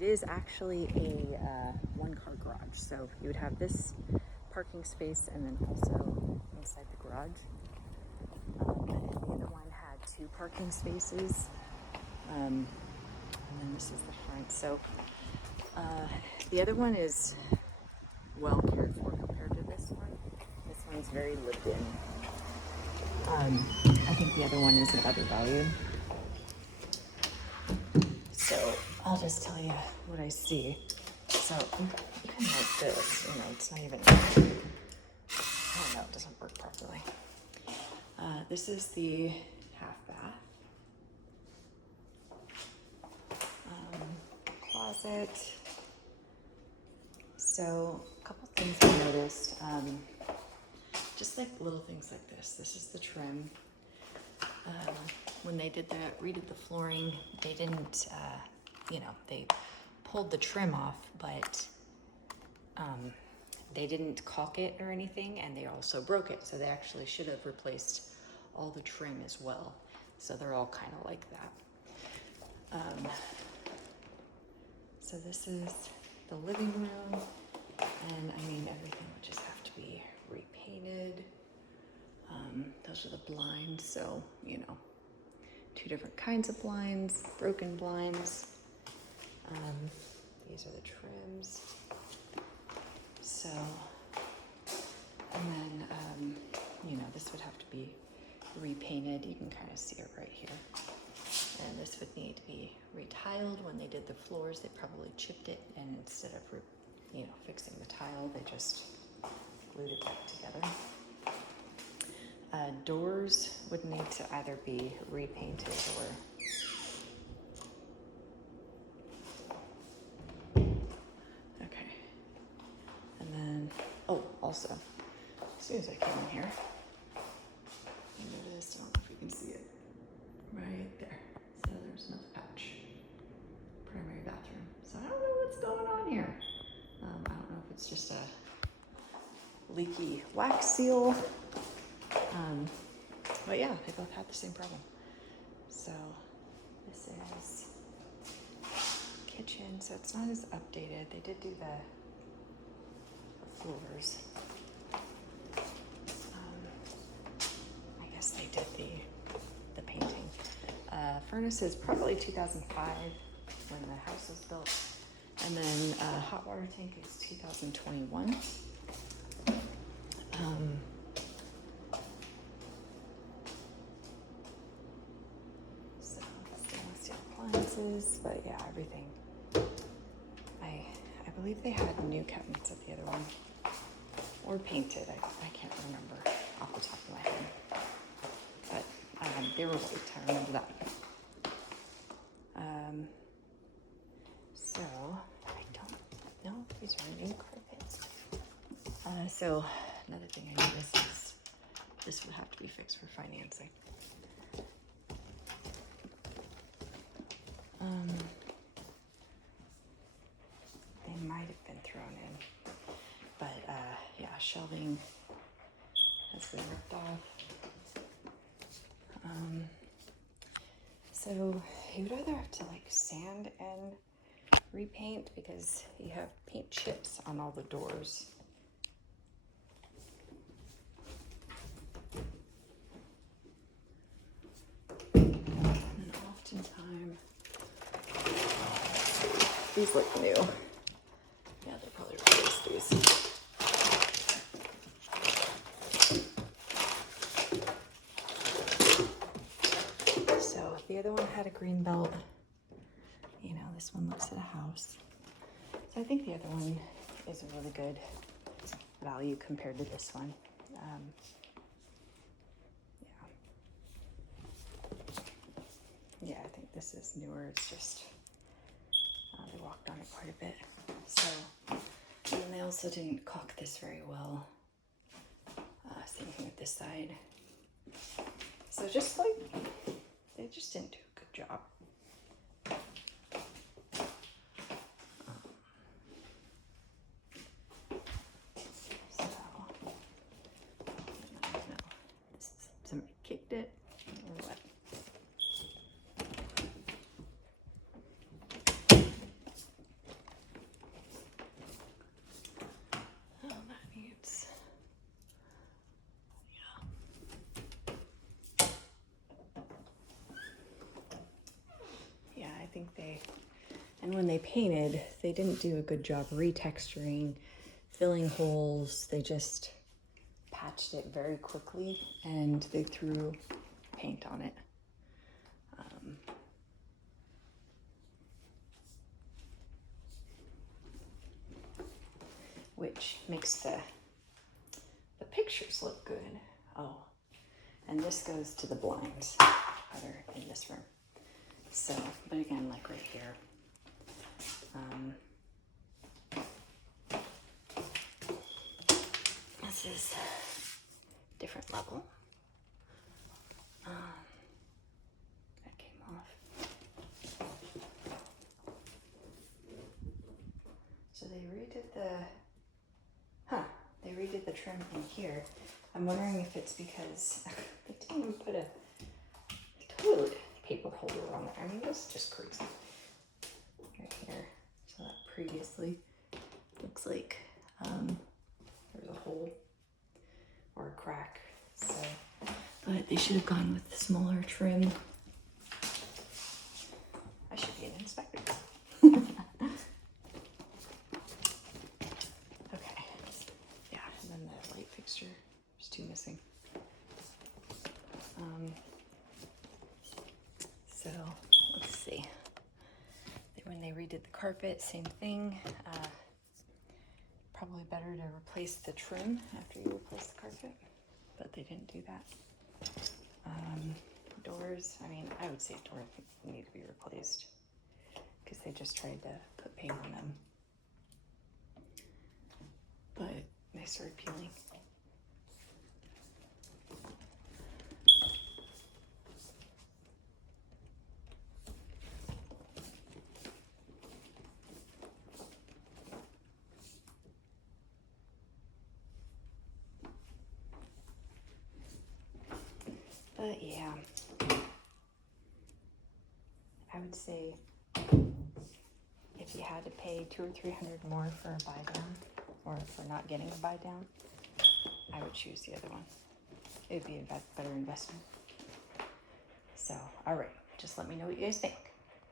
it is actually a one-car garage. So you would have this parking space and then also inside the garage. The other one had 2 parking spaces. And then this is the front. So the other one is well cared for compared to this one. This one's very lived in. I think the other one is a better value. So I'll just tell you what I see. So even like this, it's not even, I don't know, it doesn't work properly. This is the half bath. Closet. So a couple things I noticed, just like little things like this. This is the trim. When they redid the flooring, they didn't, they pulled the trim off, but they didn't caulk it or anything, and they also broke it. So they actually should have replaced all the trim as well. So they're all kind of like that. So this is the living room, and I mean, everything would just have to be repainted. Those are the blinds, so, 2 different kinds of blinds, broken blinds. These are the trims. So, and then, this would have to be repainted. You can kind of see it right here. And this would need to be retiled. When they did the floors, they probably chipped it, and instead of, fixing the tile, they just glued it back together. Doors would need to either be repainted or okay. And then, also, as soon as I came in here, I noticed, I don't know if you can see it, right there. So there's no patch. Primary bathroom. So I don't know what's going on here. I don't know if it's just a leaky wax seal. But yeah, they both had the same problem. So this is kitchen. So it's not as updated. They did do the floors. I guess they did the painting. Furnace is probably 2005 when the house was built. And then hot water tank is 2021. So stainless steel appliances, but yeah, everything. I believe they had new cabinets at the other one, or painted. I can't remember off the top of my head, but they were white. I remember that. So I don't know if these are new carpets. So another thing I noticed is this would have to be fixed for financing. They might have been thrown in, but yeah, shelving has been ripped off. So you would either have to like sand and repaint because you have paint chips on all the doors. And oftentimes, these look new. Yeah, they probably replaced these. So the other one had a green belt. This one looks at a house. So I think the other one is a really good value compared to this one. Yeah, I think this is newer. It's just, they walked on it quite a bit. So, and then they also didn't caulk this very well. Same thing with this side. So just like, they just didn't do a good job. Somebody kicked it or what? And when they painted, they didn't do a good job retexturing, filling holes. They just patched it very quickly and they threw paint on it. Which makes the pictures look good. Oh, and this goes to the blinds that are in this room. So, but again, like right here, this is different level. That came off. So they redid the trim in here. I'm wondering if it's because they didn't even put a toilet paper holder on there. I mean, this is just crazy. Right here. So that previously looks like there's a hole or a crack. So, but they should have gone with the smaller trim. I should be an inspector. Okay. Yeah, and then the light fixture. There's two missing. So let's see. When they redid the carpet, same thing. Probably better to replace the trim after you replace the carpet, but they didn't do that. Doors, I mean, I would say doors need to be replaced because they just tried to put paint on them, but they started peeling. But yeah, I would say if you had to pay $200 or $300 more for a buy down, or for not getting a buy down, I would choose the other one. It would be a better investment. So, all right, just let me know what you guys think.